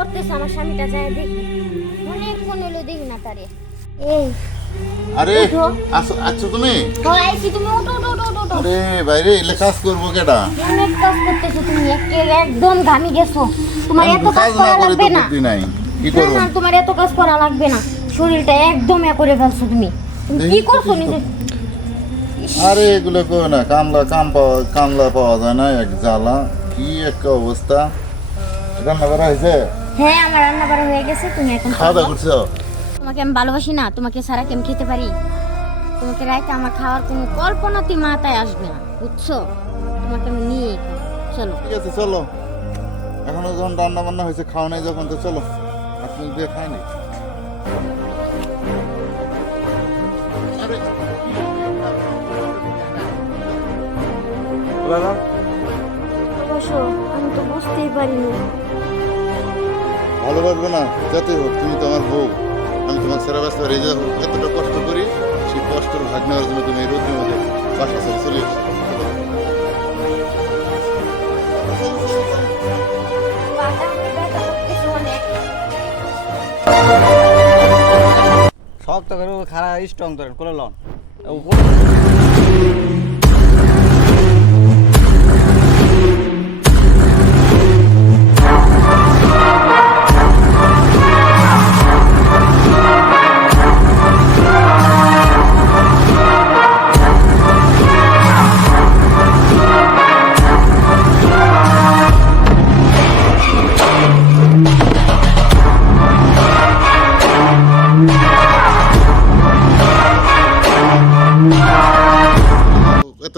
করতেছে আমার স্বামীটা যায় দেখি। অনেকক্ষণ হলো দেখি না তারে। এই আরে। আছো তুমি? হয় আইছি তুমি ওটো ওটো ওটো ওটো, আরে বাইরে এলে কাজ করব কেটা অনেক কাজ করতেছো তুমি একে- একদম ঘামি গেছো। তোমার এত কাজ করা লাগবে না। কি না না তোমার এত কাজ করা লাগবে না। শরীরটা একদম এ করে ফেলছো তুমি। তুমি কি করছ নিজে? আরে এগুলো কো না কামলা কাম পাওয়া কামলা পাওয়া যায় না এক জ্বালা। কি একটা অবস্থা। রান্না করা হয়েছে হ্যাঁ আমার রান্না বাড়া হয়ে গেছে তুমি এখন খাওয়া দাওয়া করছ? তোমাকে আমি ভালোবাসি না তোমাকে ছাড়া কেমন খেতে পারি? তোমাকে রাইতে আমার খাওয়ার কোনো কল্পনাতে মাথায় আসবে না বুঝছ? তোমাকে আমি নিয়ে চলো। ঠিক আছে চলো। এখনও যখন রান্না বান্না হয়েছে খাওয়া নাই যখন তো চলো। আপনি দিয়ে আরে বসো আমি তো বুঝতেই পারিনি। ভালোবাসবে না যাতে হোক, তুমি তো আমার বউ। আমি তোমাকে সারা ব্যস্ত রেজে হোক এতটা কষ্ট করি, সেই কষ্টের ভাগ নেওয়ার জন্য তুমি এই রোদ্রের মধ্যে বাসা ছেড়ে চলে এসছো। শক্ত করে খারা স্ট্রং করেন করে লন।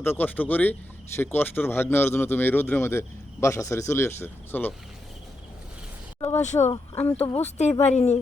এতটা কষ্ট করি, সেই কষ্টের ভাগ নেওয়ার জন্য তুমি এই রোদ্রের মধ্যে বাসা ছাড়ি চলে আসছে। চলো। ভালোবাসো, আমি তো বুঝতেই পারিনি।